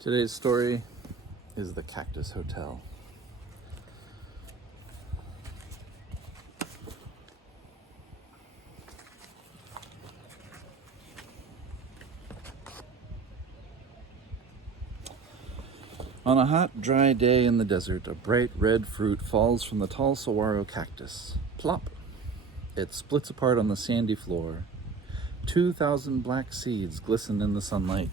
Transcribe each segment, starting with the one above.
Today's story is the Cactus Hotel. On a hot, dry day in the desert, a bright red fruit falls from the tall saguaro cactus. Plop! It splits apart on the sandy floor. 2,000 black seeds glisten in the sunlight.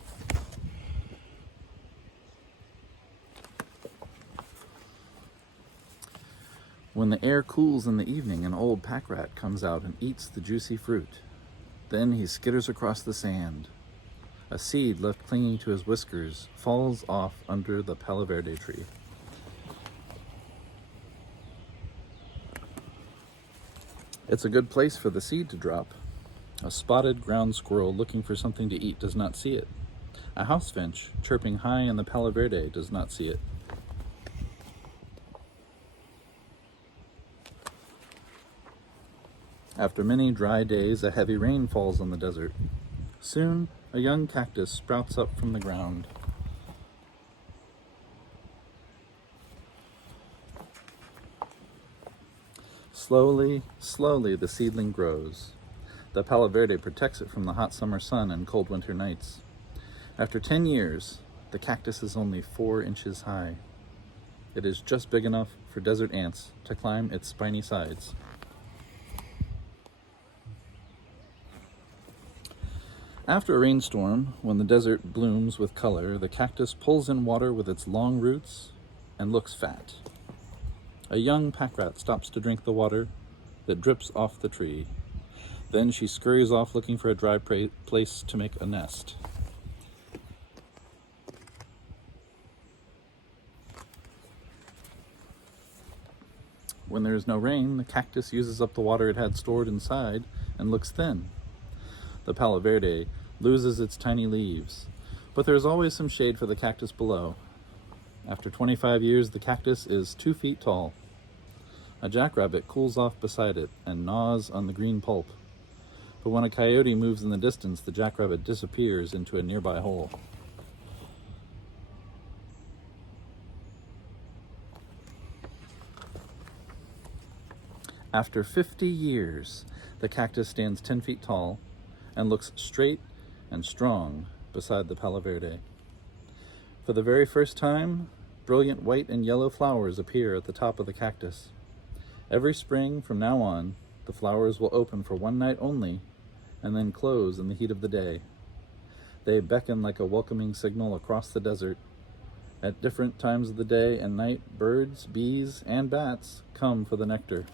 When the air cools in the evening, an old pack rat comes out and eats the juicy fruit. Then he skitters across the sand. A seed left clinging to his whiskers falls off under the palo verde tree. It's a good place for the seed to drop. A spotted ground squirrel looking for something to eat does not see it. A house finch chirping high in the palo verde does not see it. After many dry days, a heavy rain falls on the desert. Soon, a young cactus sprouts up from the ground. Slowly, the seedling grows. The palo verde protects it from the hot summer sun and cold winter nights. After 10 years, the cactus is only 4 inches high. It is just big enough for desert ants to climb its spiny sides. After a rainstorm, when the desert blooms with color, the cactus pulls in water with its long roots and looks fat. A young pack rat stops to drink the water that drips off the tree. Then she scurries off looking for a dry place to make a nest. When there is no rain, the cactus uses up the water it had stored inside and looks thin. The palo verde loses its tiny leaves, but there is always some shade for the cactus below. After 25 years, the cactus is 2 feet tall. A jackrabbit cools off beside it and gnaws on the green pulp. But when a coyote moves in the distance, the jackrabbit disappears into a nearby hole. After 50 years, the cactus stands 10 feet tall and looks straight and strong beside the palo verde. For the very first time, brilliant white and yellow flowers appear at the top of the cactus. Every spring from now on, the flowers will open for one night only and then close in the heat of the day. They beckon like a welcoming signal across the desert. At different times of the day and night, birds, bees, and bats come for the nectar.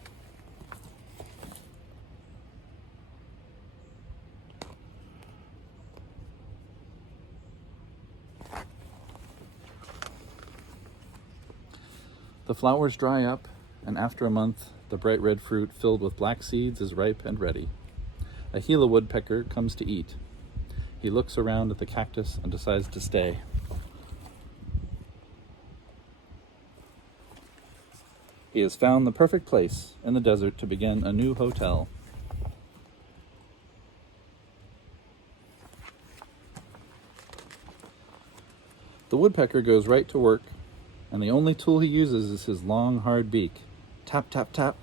The flowers dry up, and after a month, the bright red fruit filled with black seeds is ripe and ready. A Gila woodpecker comes to eat. He looks around at the cactus and decides to stay. He has found the perfect place in the desert to begin a new hotel. The woodpecker goes right to work, and the only tool he uses is his long, hard beak. Tap, tap, tap.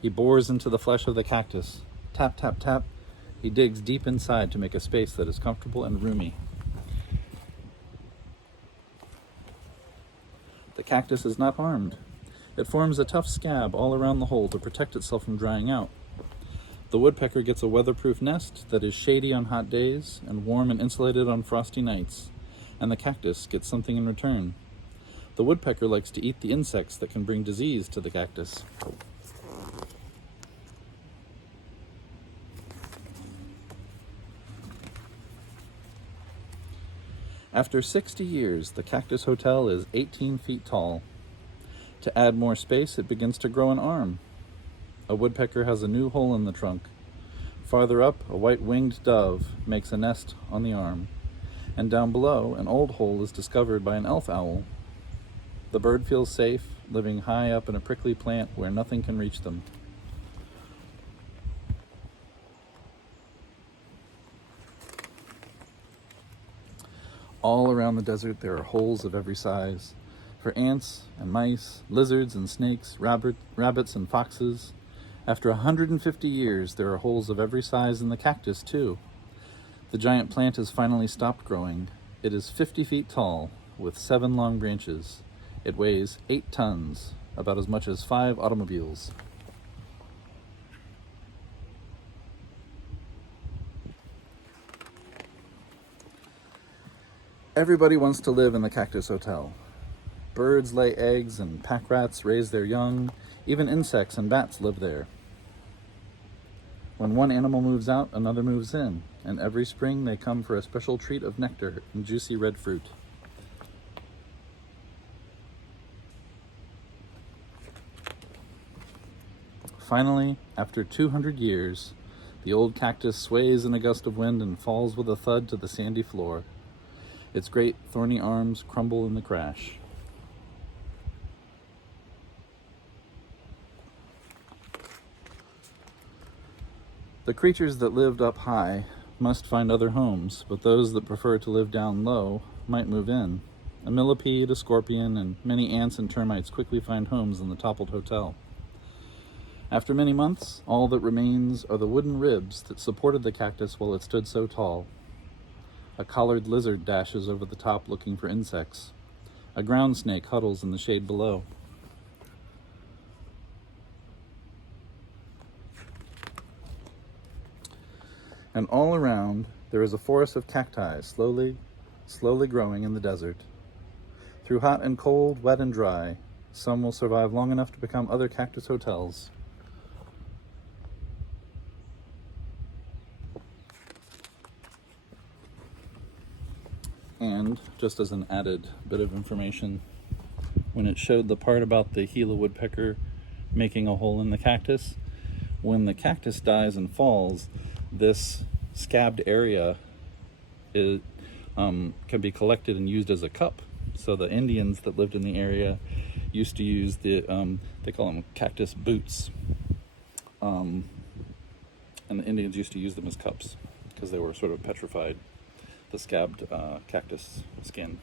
He bores into the flesh of the cactus. Tap, tap, tap. He digs deep inside to make a space that is comfortable and roomy. The cactus is not harmed. It forms a tough scab all around the hole to protect itself from drying out. The woodpecker gets a weatherproof nest that is shady on hot days and warm and insulated on frosty nights, and the cactus gets something in return. The woodpecker likes to eat the insects that can bring disease to the cactus. After 60 years, the Cactus Hotel is 18 feet tall. To add more space, it begins to grow an arm. A woodpecker has a new hole in the trunk. Farther up, a white-winged dove makes a nest on the arm. And down below, an old hole is discovered by an elf owl. The bird feels safe, living high up in a prickly plant where nothing can reach them. All around the desert there are holes of every size, for ants and mice, lizards and snakes, rabbits and foxes. After 150 years, there are holes of every size in the cactus, too. The giant plant has finally stopped growing. It is 50 feet tall, with 7 long branches. It weighs 8 tons, about as much as 5 automobiles. Everybody wants to live in the Cactus Hotel. Birds lay eggs and pack rats raise their young. Even insects and bats live there. When one animal moves out, another moves in, and every spring they come for a special treat of nectar and juicy red fruit. Finally, after 200 years, the old cactus sways in a gust of wind and falls with a thud to the sandy floor. Its great thorny arms crumble in the crash. The creatures that lived up high must find other homes, but those that prefer to live down low might move in. A millipede, a scorpion, and many ants and termites quickly find homes in the toppled hotel. After many months, all that remains are the wooden ribs that supported the cactus while it stood so tall. A collared lizard dashes over the top looking for insects. A ground snake huddles in the shade below. And all around, there is a forest of cacti slowly growing in the desert. Through hot and cold, wet and dry, some will survive long enough to become other cactus hotels. And just as an added bit of information, when it showed the part about the Gila woodpecker making a hole in the cactus, when the cactus dies and falls, this scabbed area can be collected and used as a cup. So the Indians that lived in the area used to use they call them cactus boots. And the Indians used to use them as cups because they were sort of petrified, the scabbed cactus skin.